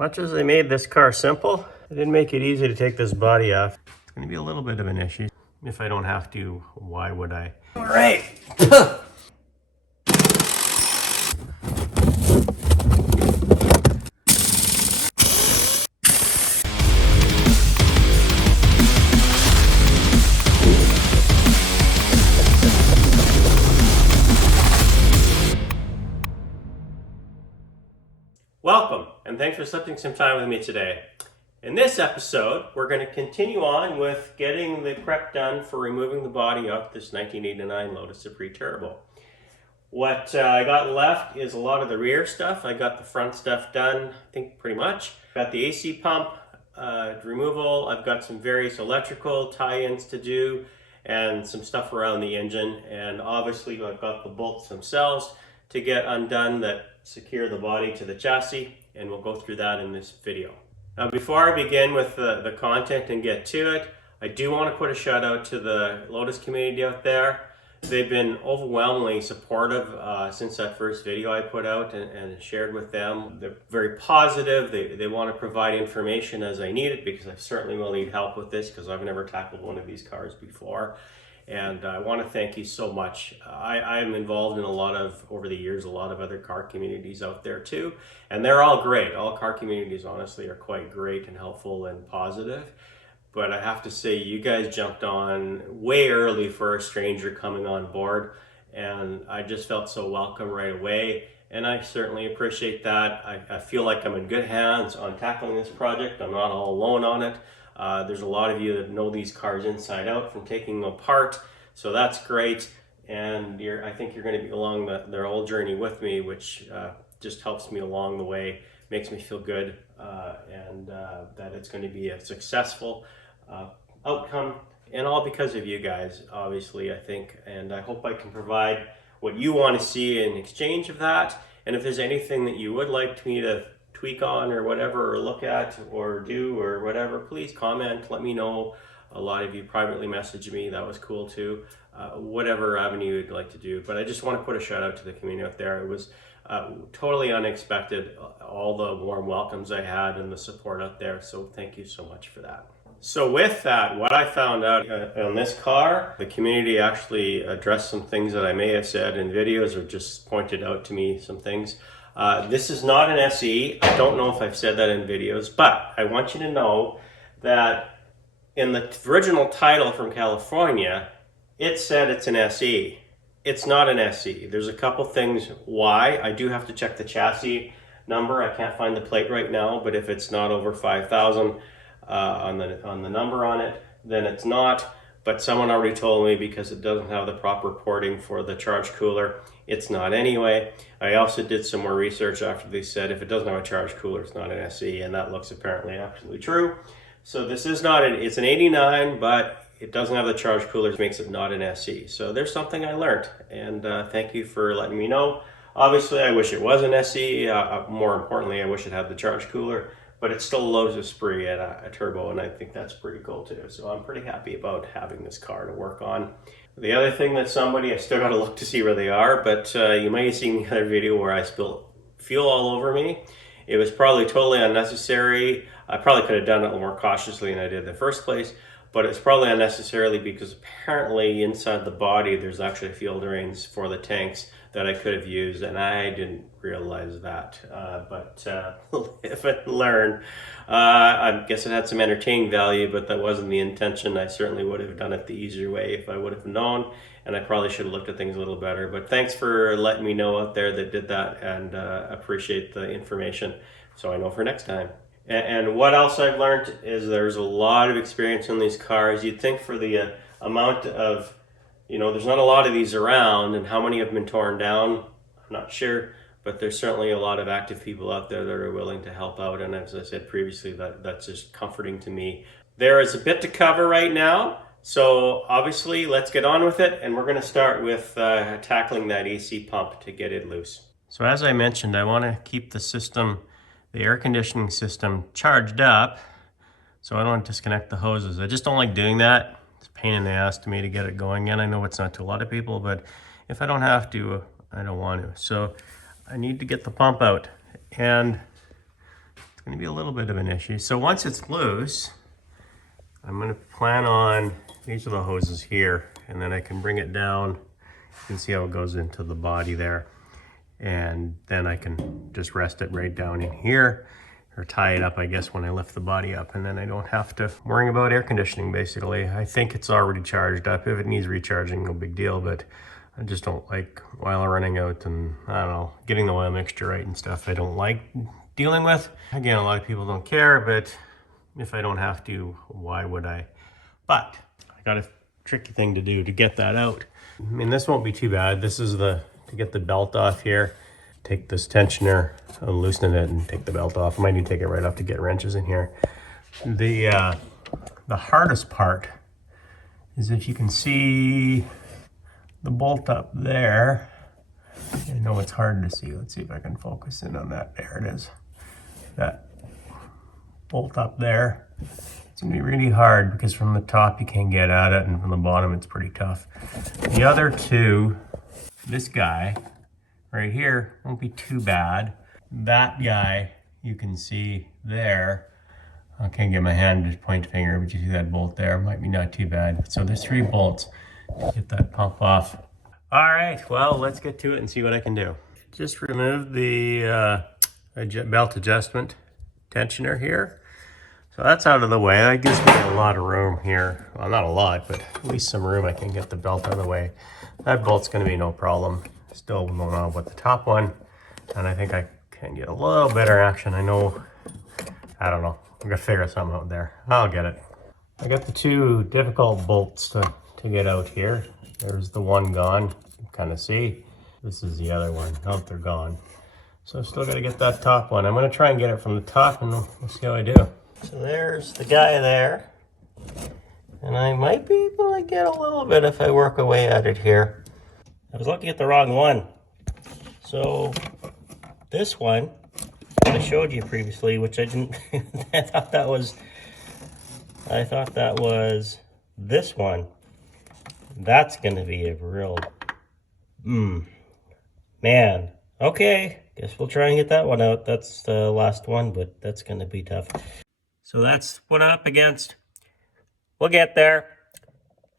Much as they made this car simple, they didn't make it easy to take this body off. It's going to be a little bit of an issue. If I don't have to, why would I? All right. Welcome, and thanks for spending some time with me today. In this episode, we're going to continue on with getting the prep done for removing the body off this 1989 Lotus Esprit Turbo. What I got left is a lot of the rear stuff. I got the front stuff done, I think pretty much. Got the AC pump removal. I've got some various electrical tie-ins to do and some stuff around the engine. And obviously I've got the bolts themselves to get undone that secure the body to the chassis, and we'll go through that in this video. Now before I begin with the content and get to it, I do want to put a shout out to the Lotus community out there. They've been overwhelmingly supportive since that first video I put out and shared with them. They're very positive. They want to provide information as I need it, because I certainly will need help with this because I've never tackled one of these cars before. And I want to thank you so much. I'm involved in over the years, a lot of other car communities out there too. And they're all great. All car communities, honestly, are quite great and helpful and positive. But I have to say, you guys jumped on way early for a stranger coming on board. And I just felt so welcome right away. And I certainly appreciate that. I feel like I'm in good hands on tackling this project. I'm not all alone on it. There's a lot of you that know these cars inside out from taking them apart, so that's great. And I think you're going to be along their whole journey with me, which just helps me along the way, makes me feel good, and that it's going to be a successful outcome, and all because of you guys, obviously, I think. And I hope I can provide what you want to see in exchange of that. And if there's anything that you would like me to tweak on or whatever, or look at or do or whatever, please comment, let me know. A lot of you privately messaged me, that was cool too. Whatever avenue you'd like to do. But I just want to put a shout out to the community out there. It was totally unexpected, all the warm welcomes I had and the support out there, so thank you so much for that. So with that, what I found out on this car, the community actually addressed some things that I may have said in videos, or just pointed out to me some things. This is not an SE. I don't know if I've said that in videos, but I want you to know that in the original title from California, it said it's an SE. It's not an SE. There's a couple things why. I do have to check the chassis number. I can't find the plate right now, but if it's not over 5,000 on the number on it, then it's not. But someone already told me, because it doesn't have the proper porting for the charge cooler, it's not anyway. I also did some more research after they said if it doesn't have a charge cooler, it's not an SE, and that looks apparently absolutely true. So this is not it's an 89, but it doesn't have the charge cooler, which makes it not an SE. So there's something I learned, and thank you for letting me know. Obviously, I wish it was an SE. More importantly, I wish it had the charge cooler. But it's still a Lotus Esprit and a turbo, and I think that's pretty cool too. So I'm pretty happy about having this car to work on. The other thing that I still got to look to see where they are, but you might have seen the other video where I spilled fuel all over me. It was probably totally unnecessary. I probably could have done it a little more cautiously than I did in the first place, but it's probably unnecessarily because apparently inside the body there's actually fuel drains for the tanks that I could have used, and I didn't realize that, but live and learn. I guess it had some entertaining value, but that wasn't the intention. I certainly would have done it the easier way if I would have known, and I probably should have looked at things a little better. But thanks for letting me know out there that did that, and appreciate the information, so I know for next time. And what else I've learned is there's a lot of experience in these cars. You'd think for the amount of, there's not a lot of these around, and how many have been torn down, I'm not sure, but there's certainly a lot of active people out there that are willing to help out, and as I said previously, that's just comforting to me. There is a bit to cover right now, so obviously let's get on with it, and we're going to start with tackling that AC pump to get it loose. So as I mentioned, I want to keep the air conditioning system charged up, so I don't want to disconnect the hoses. I just don't like doing that. It's a pain in the ass to me to get it going again. I know it's not to a lot of people, but if I don't have to, I don't want to. So I need to get the pump out, and it's going to be a little bit of an issue. So once it's loose, I'm going to plan on, these are the hoses here, and then I can bring it down. You can see how it goes into the body there. And then I can just rest it right down in here, or tie it up, I guess, when I lift the body up, and then I don't have to worry about air conditioning, basically. I think it's already charged up. If it needs recharging, no big deal, but I just don't like oil running out and, I don't know, getting the oil mixture right and stuff I don't like dealing with. Again, a lot of people don't care, but if I don't have to, why would I? But I got a tricky thing to do to get that out. I mean, this won't be too bad. This is to get the belt off here. Take this tensioner, loosen it, and take the belt off. I might need to take it right off to get wrenches in here. The hardest part is if you can see the bolt up there. I know it's hard to see. Let's see if I can focus in on that. There it is. That bolt up there. It's gonna be really hard because from the top you can't get at it, and from the bottom it's pretty tough. The other two, this guy right here won't be too bad. That guy you can see there. I can't get my hand, just point finger, but you see that bolt there, might be not too bad. So there's 3 bolts to get that pump off. All right, well, let's get to it and see what I can do. Just removed the belt adjustment tensioner here. So that's out of the way. That gives me a lot of room here. Well, not a lot, but at least some room. I can get the belt out of the way. That bolt's gonna be no problem. Still don't know about the top one, and I think I can get a little better action. I know, I don't know. I'm gonna figure something out there. I'll get it. I got the 2 difficult bolts to get out here. There's the one gone, you can kind of see. This is the other one. Oh, they're gone. So I still gotta get that top one. I'm gonna try and get it from the top, and we'll see how I do. So there's the guy there. And I might be able to get a little bit if I work away at it here. I was looking at the wrong one. So this one that I showed you previously, which I didn't, I thought that was this one. That's gonna be a real, man. Okay, guess we'll try and get that one out. That's the last one, but that's gonna be tough. So that's what I'm up against. We'll get there.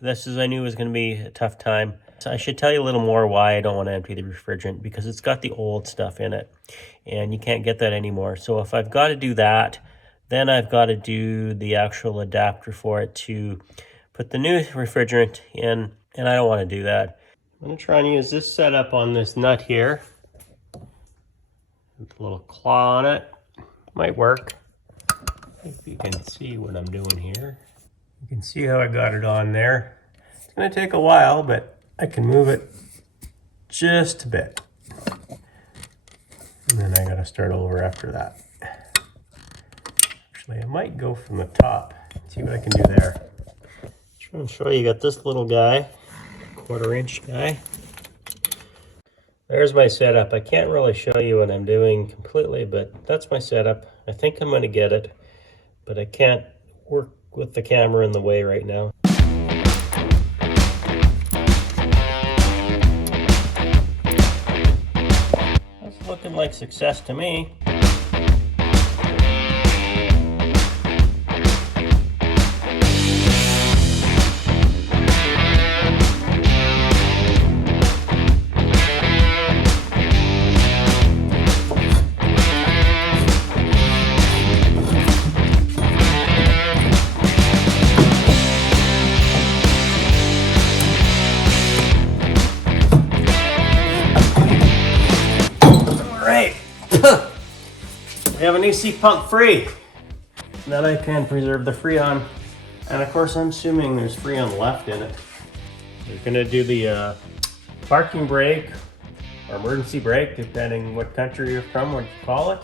This is, I knew was gonna be a tough time. So I should tell you a little more why I don't want to empty the refrigerant, because it's got the old stuff in it and you can't get that anymore. So if I've got to do that, then I've got to do the actual adapter for it to put the new refrigerant in, and I don't want to do that. I'm going to try and use this setup on this nut here. With a little claw on it. Might work. If you can see what I'm doing here. You can see how I got it on there. It's going to take a while, but I can move it just a bit. And then I got to start over after that. Actually, I might go from the top. See what I can do there. Try and show you, got this little guy, 1/4 inch guy. There's my setup. I can't really show you what I'm doing completely, but that's my setup. I think I'm going to get it, but I can't work with the camera in the way right now. That's looking like success to me. We have an AC pump free. That I can preserve the Freon. And of course, I'm assuming there's Freon left in it. We're gonna do the parking brake or emergency brake, depending what country you're from, what you call it.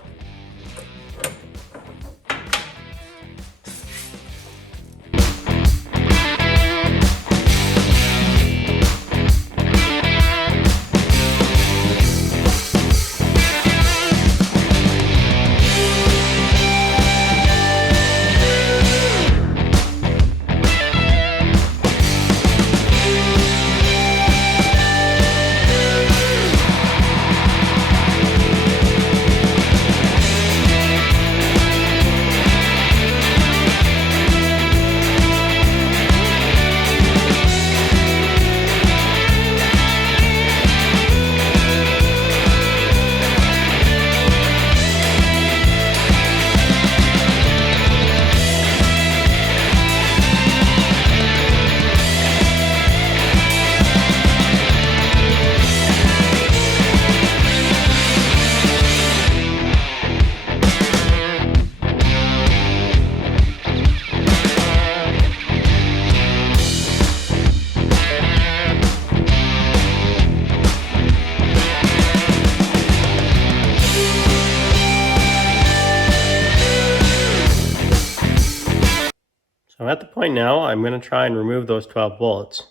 I'm at the point now, I'm going to try and remove those 12 bolts,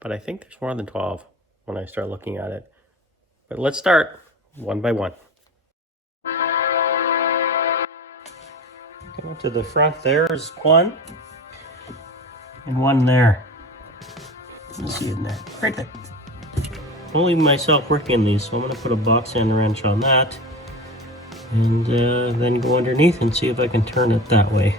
but I think there's more than 12 when I start looking at it. But let's start one by one. Go to the front, there's one, and one there. Let's see in there, right there. I'll leave myself working these, so I'm going to put a box and wrench on that, and then go underneath and see if I can turn it that way.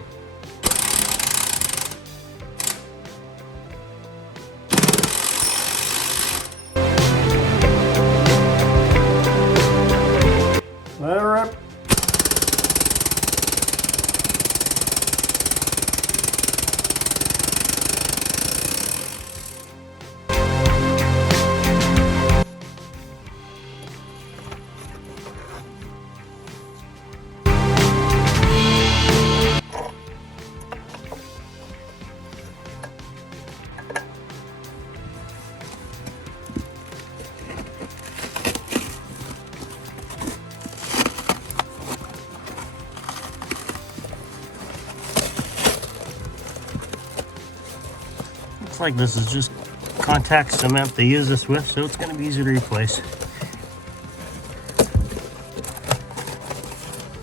Looks like this is just contact cement they use this with, so it's going to be easy to replace.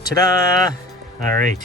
Ta-da! All right.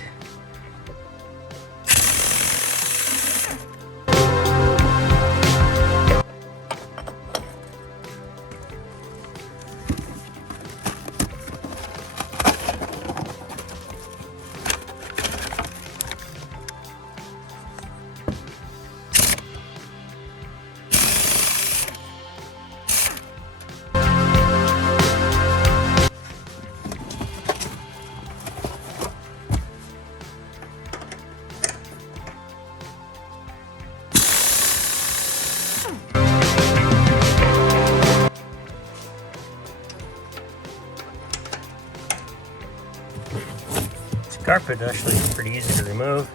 Carpet actually is pretty easy to remove,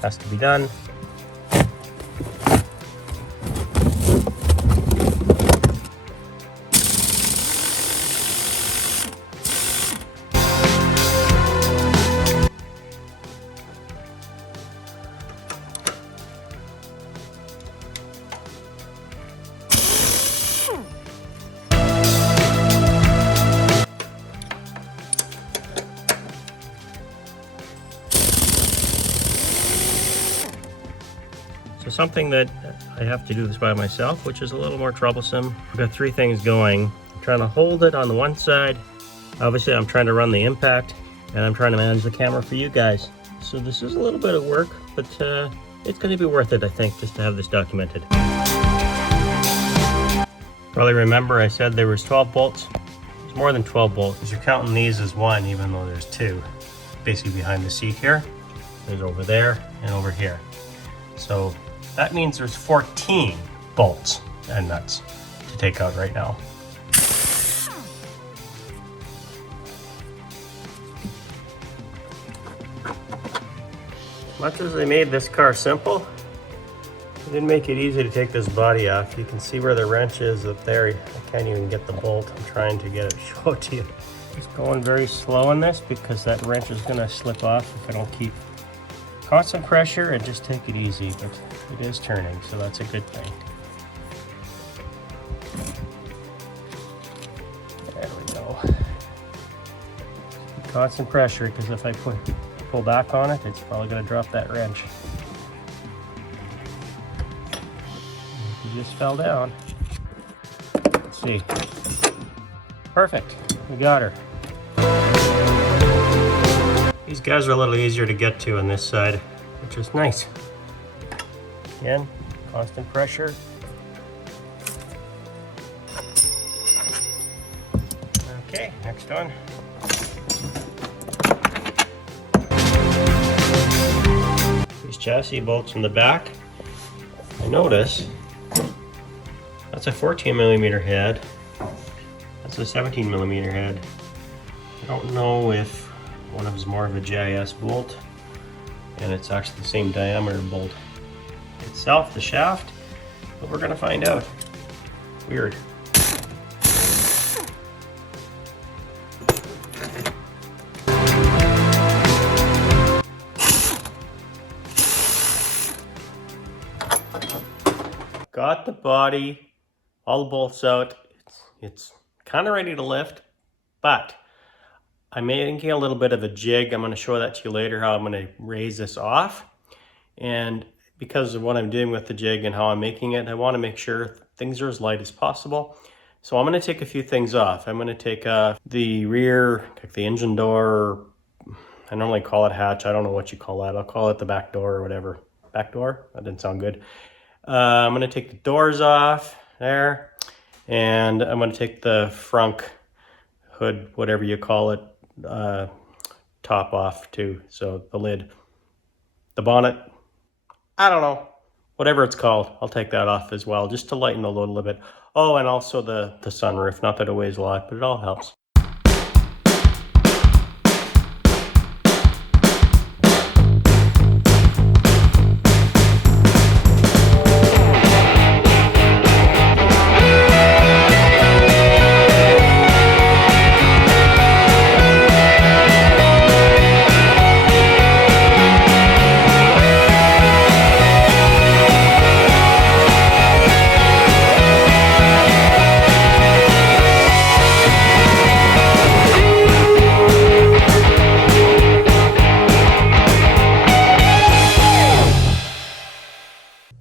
has to be done. So something that I have to do this by myself, which is a little more troublesome. I've got three things going. I'm trying to hold it on the one side. Obviously, I'm trying to run the impact, and I'm trying to manage the camera for you guys. So this is a little bit of work, but it's going to be worth it, I think, just to have this documented. Probably remember I said there was 12 bolts. There's more than 12 bolts, because you're counting these as one, even though there's two. Basically behind the seat here. There's over there and over here. So that means there's 14 bolts and nuts to take out right now. Much as they made this car simple, they didn't make it easy to take this body off. You can see where the wrench is up there. I can't even get the bolt. I'm trying to get it, show it to you. Just going very slow on this because that wrench is gonna slip off if I don't keep constant pressure and just take it easy, but it is turning, so that's a good thing. There we go. Constant pressure, because if I pull back on it, it's probably going to drop that wrench. It just fell down. Let's see. Perfect. We got her. These guys are a little easier to get to on this side, which is nice. Again, constant pressure. Okay, next one. These chassis bolts in the back. I notice that's a 14mm head. That's a 17mm head. I don't know if one of them is more of a GIS bolt, and it's actually the same diameter bolt itself, the shaft, but we're gonna find out. Weird. got the body, all the bolts out. It's kind of ready to lift, but I'm making a little bit of a jig. I'm going to show that to you later, how I'm going to raise this off. And because of what I'm doing with the jig and how I'm making it, I want to make sure things are as light as possible. So I'm going to take a few things off. I'm going to take the rear, the engine door. I normally call it hatch. I don't know what you call that. I'll call it the back door or whatever. Back door? That didn't sound good. I'm going to take the doors off there. And I'm going to take the frunk hood, whatever you call it, top off too. So the lid, the bonnet, I don't know, whatever it's called, I'll take that off as well, just to lighten the load a little bit. Oh, and also the sunroof, not that it weighs a lot, but it all helps.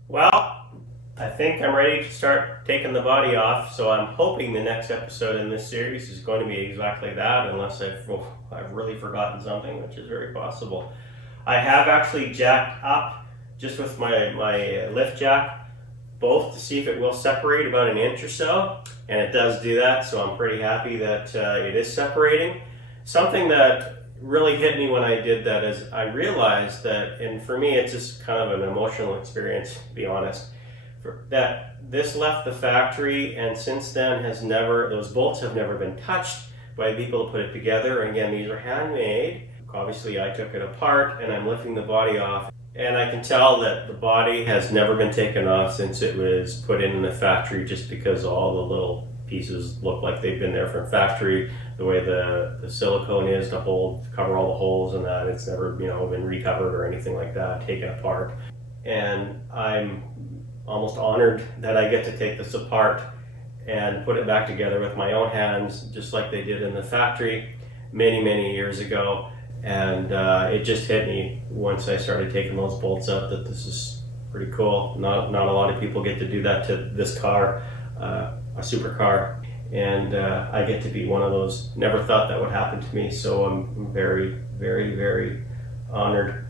Well, I think I'm ready to start taking the body off, so I'm hoping the next episode in this series is going to be exactly that, unless I've really forgotten something, which is very possible. I have actually jacked up just with my lift jack, both to see if it will separate about an inch or so, and it does do that, so I'm pretty happy that it is separating. Something that really hit me when I did that is I realized that, and for me it's just kind of an emotional experience, to be honest, that this left the factory and since then those bolts have never been touched by people who put it together. And again, these are handmade. Obviously I took it apart and I'm lifting the body off, and I can tell that the body has never been taken off since it was put in the factory, just because all the little pieces look like they've been there from factory. The way the silicone is to cover all the holes and that, it's never been recovered or anything like that, taken apart. And I'm almost honored that I get to take this apart and put it back together with my own hands, just like they did in the factory many years ago. And it just hit me once I started taking those bolts out that this is pretty cool. Not a lot of people get to do that to this car, a supercar. And I get to be one of those. Never thought that would happen to me, so I'm very honored.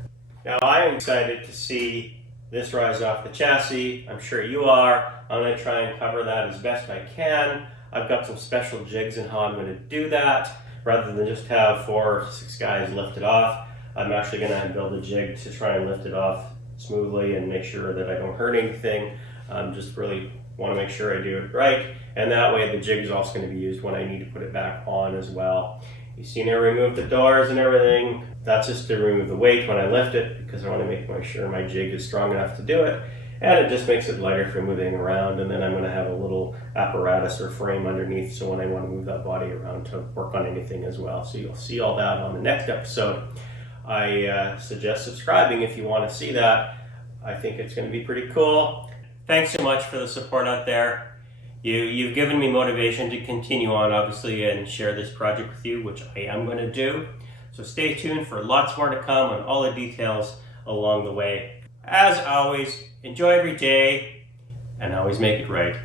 Now I am excited to see this rise off the chassis. I'm sure you are. I'm going to try and cover that as best I can. I've got some special jigs in how I'm going to do that. Rather than just have 4 or 6 guys lift it off, I'm actually going to build a jig to try and lift it off smoothly and make sure that I don't hurt anything. Just really want to make sure I do it right, and that way the jig is also going to be used when I need to put it back on as well. You've seen I remove the doors and everything. That's just to remove the weight when I lift it, because I want to make sure my jig is strong enough to do it, and it just makes it lighter for moving around. And then I'm going to have a little apparatus or frame underneath, so when I want to move that body around to work on anything as well. So you'll see all that on the next episode. I suggest subscribing if you want to see that. I think it's going to be pretty cool. Thanks so much for the support out there. You've given me motivation to continue on, obviously, and share this project with you, which I am going to do. So stay tuned for lots more to come on all the details along the way. As always, enjoy every day and always make it right.